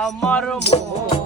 আমার মোহন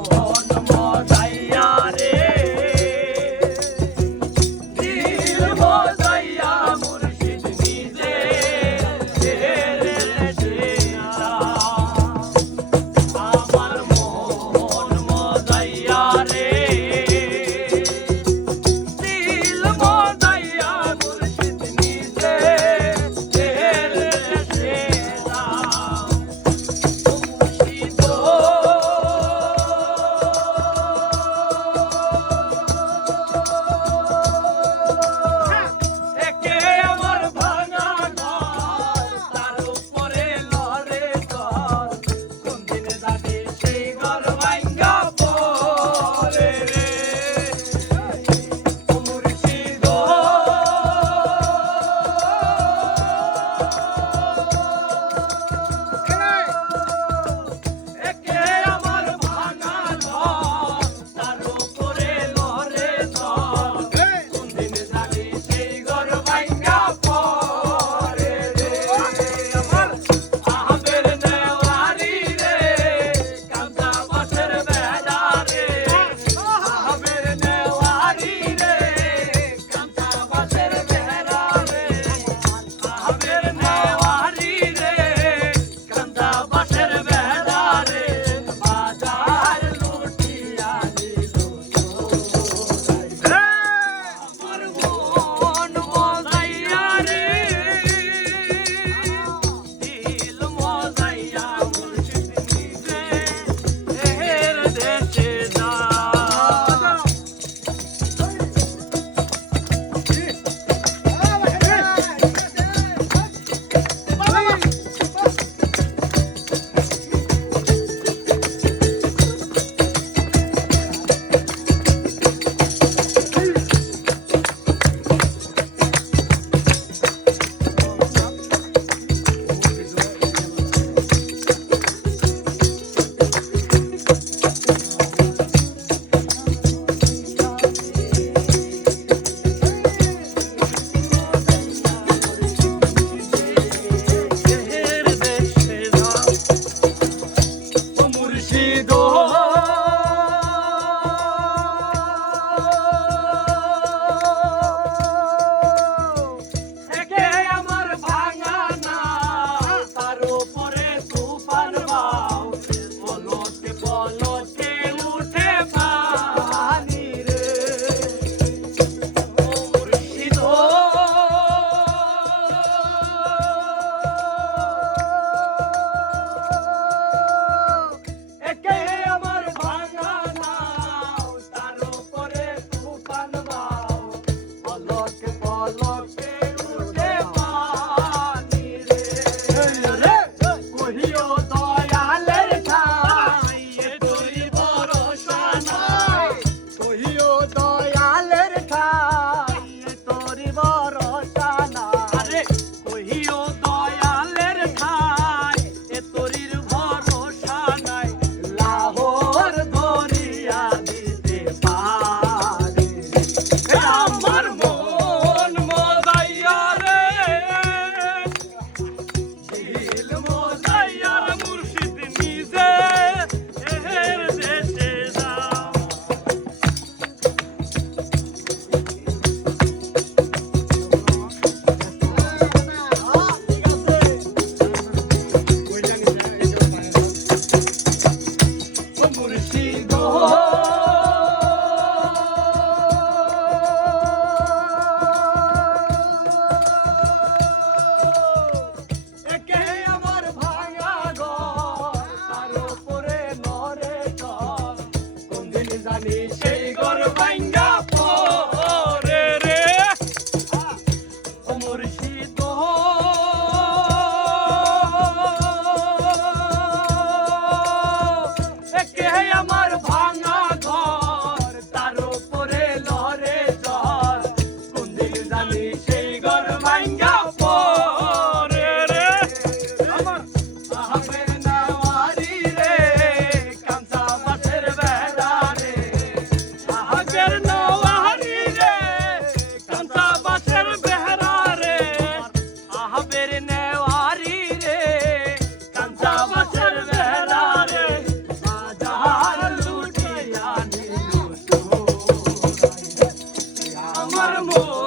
Oh.